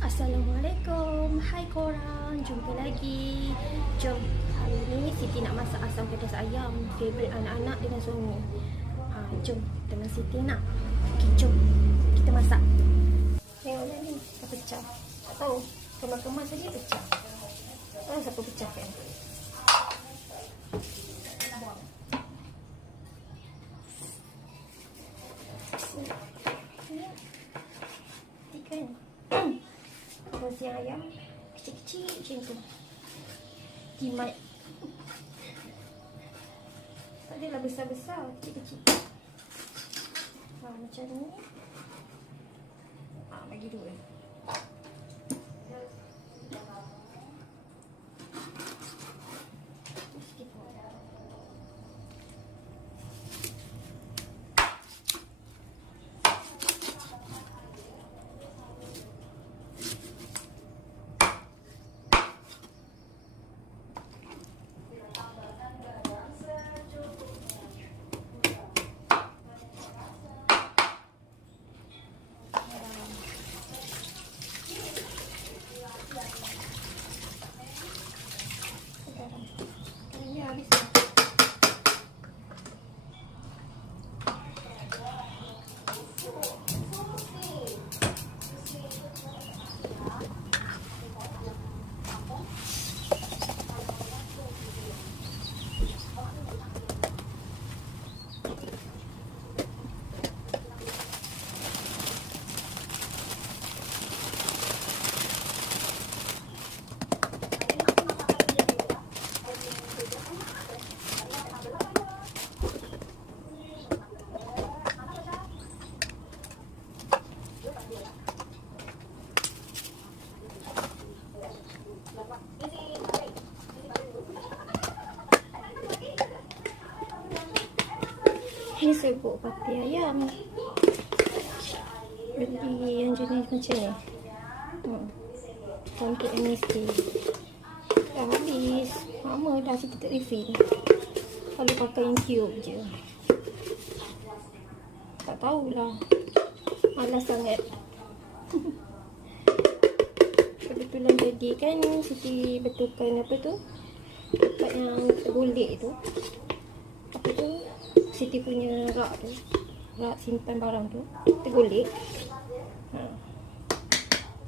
Assalamualaikum, hai korang, jumpa lagi. Jom, hari ni Siti nak masak asam pedas ayam, favourite anak-anak dengan suami. Jom, dengan Siti nak. Okay, jom kita masak. Tengoklah ni, dah pecah. Tak tahu, kemas-kemas saja pecah. Siapa pecahkan? Nasi ayam kecil-kecil macam tu. Kimat. Tak adalah besar-besar, kecil-kecil. Macam ni. Bagi dua. Ni serbuk pati ayam. Beli yang jenis macam ni. Untuk MSG. Dah habis. Lama dah kita tak refill. Kalau pakai yang cube je. Tak tahulah. Malas sangat. Kebetulan tadi kan Siti betulkan apa tu? Tempat yang tergolek tu. Apa tu? Siti punya rak tu, rak simpan barang tu tergolek.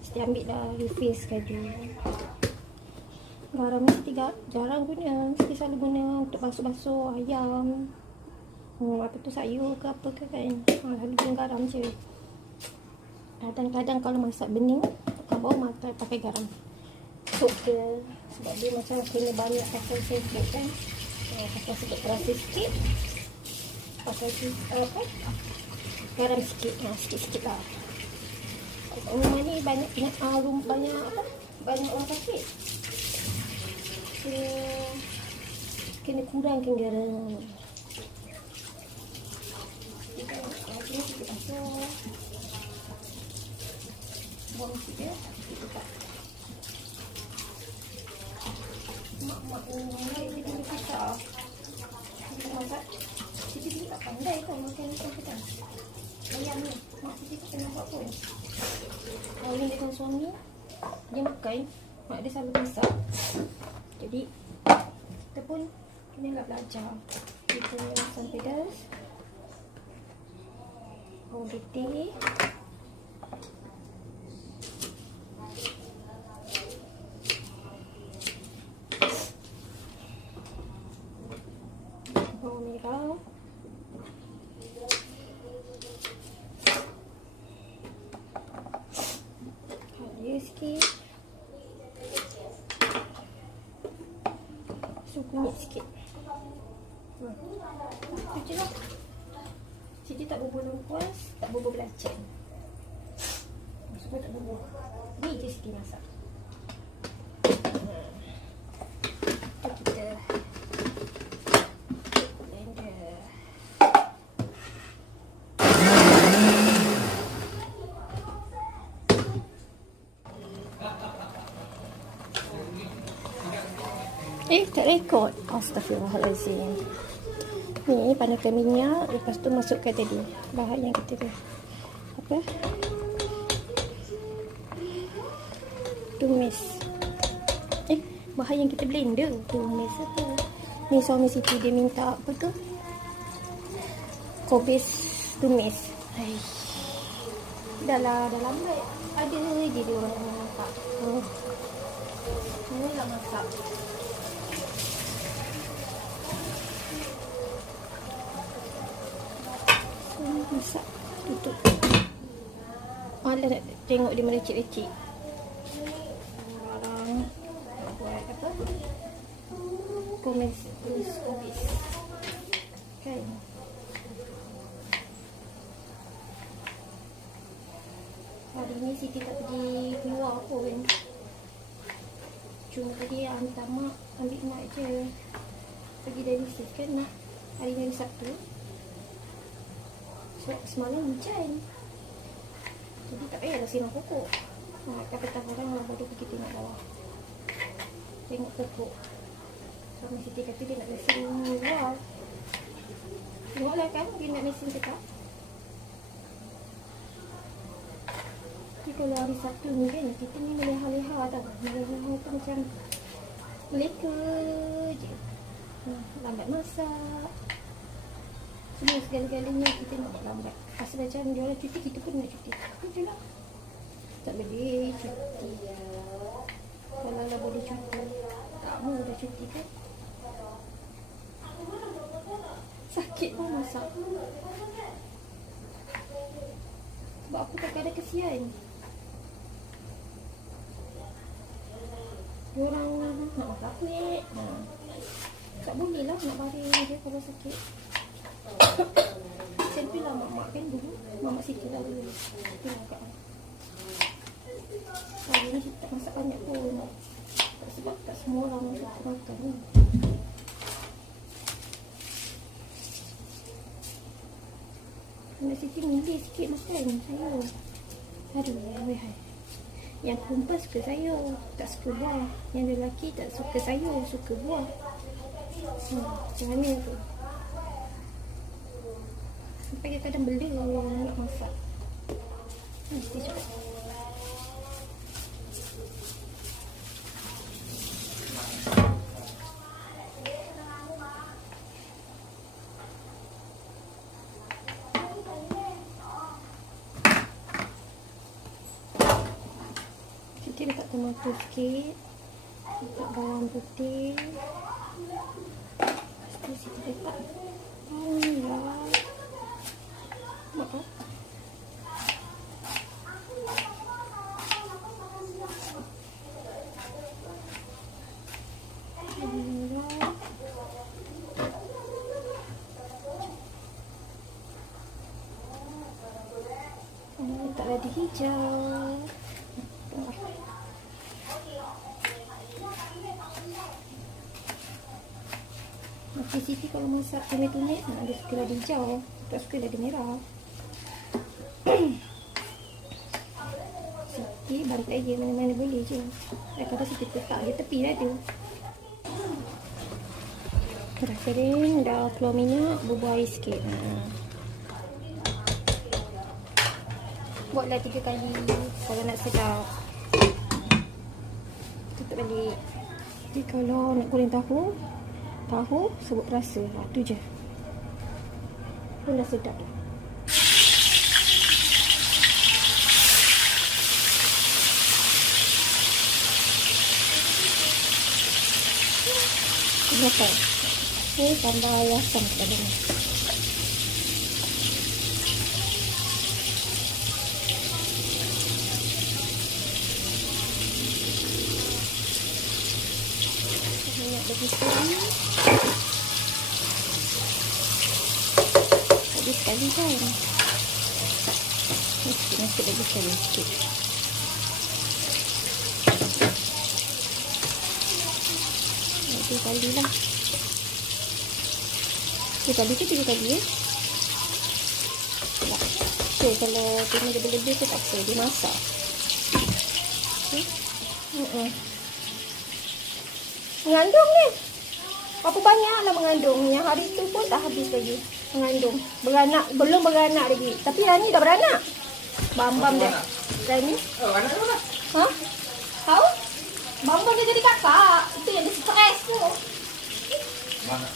Siti ambil dah refill sekali. Garam ni Siti jarang guna. Siti selalu guna untuk basuh-basuh ayam, apa tu, sayur ke apa ke kan. Selalu guna garam je. Kadang-kadang kalau masak bening baru pakai garam. Sok ke, sebab dia macam kena banyak pakai sedikit kan. Pakai sedikit terasa sikit. Pakai garam sikit, sikit-sikit lah. Rumah ni banyak orang sakit. Kena kurangkan garam. Ini sikit masuk. Buang sikit, sikit tukar. Mak-mak ni dia masak. Dia masak. Siti tak pandai kan makan ikan pedas ayam ni. Mak Siti tak pernah buat pun. Kalau dengan suami dia makan, mak dia selalu masak. Jadi kita pun Ini nak belajar. Kita punya asam pedas. Bawang putih. Bawang merah. Halia sikit. Sup kunyit sikit. Itu je lah. Siti tak bubur lengkuas, tak bubur belacan. Semua tak bubur. Ni je Siti masak. Kita blender. Tak rekod. Astaghfirullahalazim. Ni panaskan minyak, lepas tu masukkan tadi bahan yang kita apa? Tumis. Bahan yang kita blender. Tumis apa? Ni suami Siti dia minta apa tu? Kobis tumis. Hai. Dah lambat. Ada je dia orang yang masak. Ni lah masak. Masak, tutup. Alah nak tengok dia merecik-recik. Barang buat apa? Kobis. Kan? Hari ni Siti tak pergi keluar pun. Cuma tadi hantar mak ambil mak je. Pergi dialisis kan nak. Hari ni Sabtu. Semalam hujan. Jadi tak payahlah siram pokok. Kata orang lah bodoh pergi tengok bawah. Tengok pokok. Suami Siti kata dia nak mesin luar. Tengoklah kan dia nak mesin ke tak. Tapi kalau hari Sabtu ni kan kita ni meleha-leha tau. Meleha-leha tu macam meleka je. Lambat masak. Semua segala-galanya kita nak buat lambat. Asal macam dia orang cuti, kita pun nak cuti. Betul lah. Tak boleh cuti. Kalau lah boleh cuti, tak mahu dah cuti kan. Sakit pun masak. Sebab aku tak ada kesian. Dia orang nak masak kuih. Tak boleh lah nak baring dia kalau sakit. Macam tu lah mak kan dulu. Mak Siti lah dulu. Tengok kat hari ni Siti tak masak banyak pun. Sebab tak semua orang suka makan ni. Mak Siti milih sikit makan sayur. Aduh, yang perempuan suka sayur, tak suka buah. Yang lelaki tak suka sayur, suka buah. Macam mana tu? Sampai kadang beli nak masak. Mesti cepat. Kita letak tomato sikit. Letak bawang putih. Lepas tu kita letak bawang merah. Makan. Tak ada hijau. Okey, Siti kalau masak tumis-tumis ada suka lada hijau, tak suka lada merah. Siti bantai je mana-mana boleh je. Kadang Siti letak je tepi dah tu. Dah kering, dah keluar minyak, bubuh air sikit. Buatlah 3 kali kalau nak sedap. Tutup balik. Jadi kalau nak goreng tahu, tahu, serbuk perasa. Tu je. Pun dah sedap dah. Berapa? Okey, tambah asam kat dalam ni. Minyak begitu. Habis sekali kan? Mesti masuk lagi sekali sikit. Lagi kali lah. 2 kali ke 3 kali ya? So, kalau kena lebih-lebih tu tak apa, dia masak. Okay. Mengandung ni. Apa banyaklah mengandung. Yang hari tu pun tak habis lagi. Mengandung. Beranak, belum beranak lagi. Tapi Rani dah beranak. Bambam dia. Rani. Oh, anak mana? Ha? Tahu? Bambam dia jadi kakak. Itu yang dia stres tu. Mana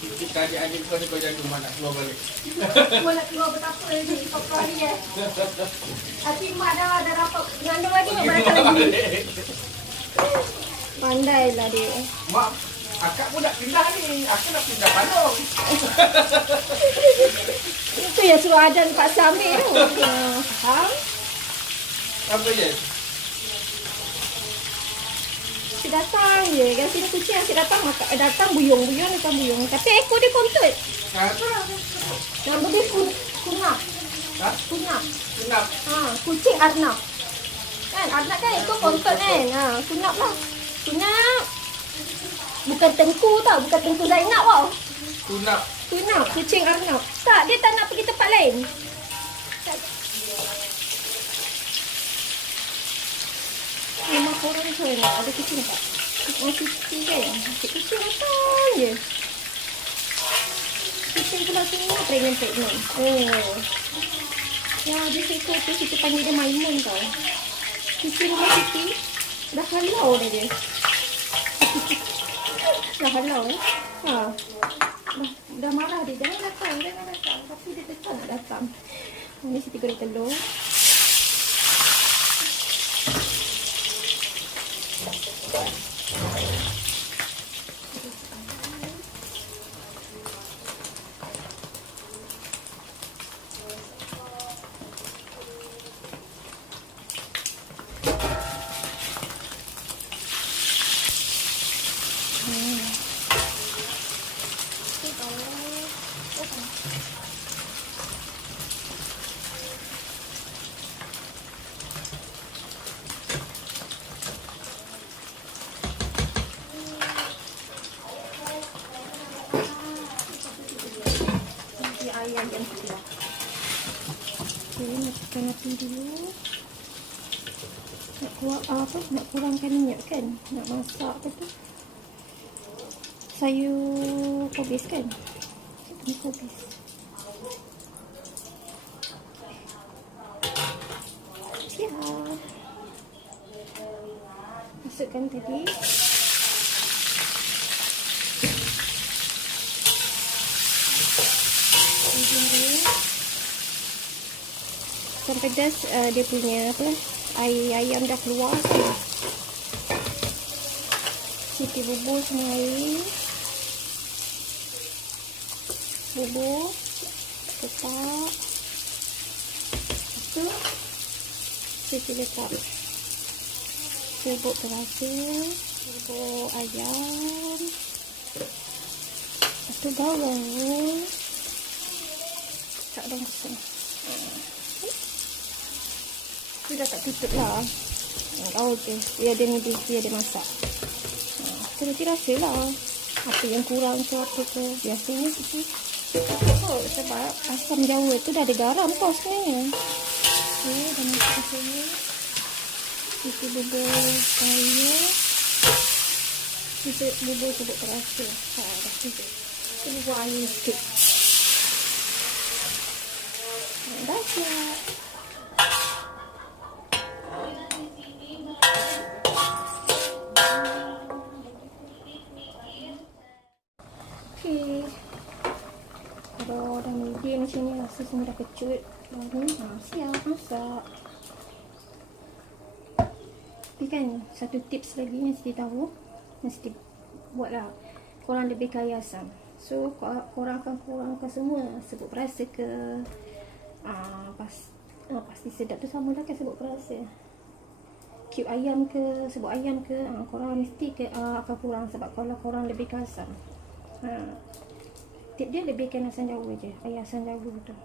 kita adik-adik kau jaga mana keluar balik. Mana keluar betapa lagi. Kau ni ya. Tapi mak dah dapat mengandung lagi. Mak beranak lagi. Pandailah dia. Mak, akak pun nak pindah ni. Aku nak pindah Bandung. Itu yang suruh Adan paksa ambil tu. Faham? Apa je? Asyik datang je. Kan sini kucing asyik datang. Datang buyung-buyung, datang buyung. Tapi ekor dia kontut. Nama dia kunap. Ha? Kunap. Kenap. Kucing Arnab. Kan? Arnab kan ekor kontut kan? Kunap lah. Kunap. Bukan tengku tau. Bukan tengku Zainab tau. Kunap. Kunap. Kucing Arnab. Tak. Dia tak nak pergi tempat lain. Rumah korang tu ada kucing tak? Kucing kan? Kucing datang je. Kucing pula semua pregnant. Oh. Ya, dia seekor tu kita panggil dia Maimun tau. Kucing rumah Siti dah halau dah dia. Dah halau Dah marah dia. Jangan datang. Tapi dia tetap nak datang. Ni Siti goreng telur. Ayam yang sudah. Okey, masukkan api dulu. Nak kurangkan minyak kan? Nak masak apa tu? Sayur kobis kan? Sayur kobis. Siap. Masukkan tadi. Ikan pedas dia punya apa? Air ayam dah keluar. Siti bubur semua air. Bubur. Letak. Lepas tu Siti letak bubuk terasa. Bubuk ayam. Lepas tu bawang. Tak langsung. Dia dah tak tutup lah. Okey. Biar dia masak. Kita nanti rasa lah. Apa yang kurang ke apa ke. Biasanya kita. Oh, sebab asam jawa tu dah ada garam kau sebenarnya. Okey, dah masuk ke sini. Kita bubur sayur. Kita bubur sebut terasa. Dah cukup. Kita bubur air sikit. Dah siap. dia macam ni, rasa semua dah kecut. Baru siap masak. Tapi kan satu tips lagi yang Siti tahu, yang Siti buatlah, korang lebih kaya asam. So korang akan kurangkan semua sebut perasa ke, pasti sedap tu sama lah kan sebut perasa. Cube ayam ke, sebut ayam ke, korang mesti akan kurang sebab kalau korang lebih asam. Tip dia lebihkan asam jawa je, ayam asam jawa tu.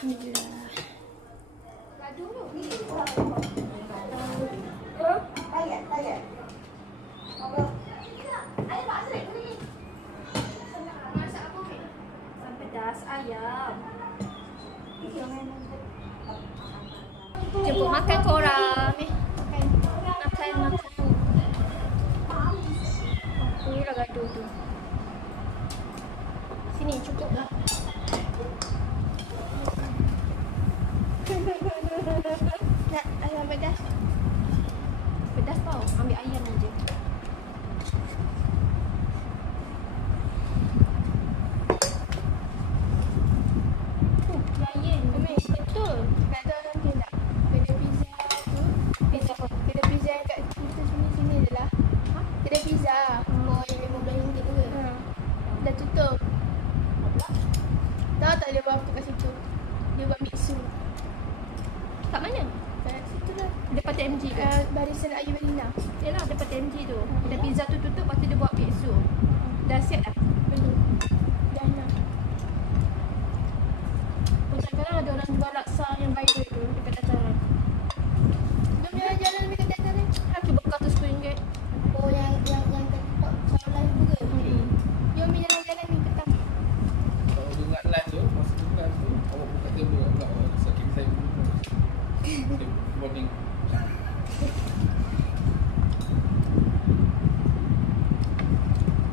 Alhamdulillah. Pedas ayam. Jemput makan korang. Makan. Ini lah gaduh tu. Sini cukup lah. Nak ayam pedas? Pedas tau, ambil ayam aja. Ayam, betul. Nak tahu nanti tak? Kedai pizza tu. Pizza apa? Kedai pizza yang kat kita sini je lah. Kedai pizza. Oh, yang RM15 tu ke? Dah tutup. Tahu tak dia buat apa kat situ? Dia buat mixu. Kat mana? Kat situ lah. Depan TMG ke? Barisan Ayu Belina. Yalah, depan TMG tu. Kedai pizza tu tutup, lepas tu dia buat pizza. Dah siap dah? Belum. Dah nak. Kadang-kadang ada orang jual laksa yang viral tu dekat dataran. Jom jalan-jalan dekat dataran. Harga bekal tu RM10. Oh, yang TikTok Salah tu ke? Jom jalan-jalan ni petang. Kalau dengar live tu, masa dengar tu, awak buka table pula. Sakit saya dulu. Boarding.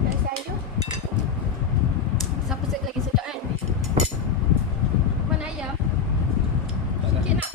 Dan sayur. Siapa set lagi sedap kan? Mana ayam? Sikit nak?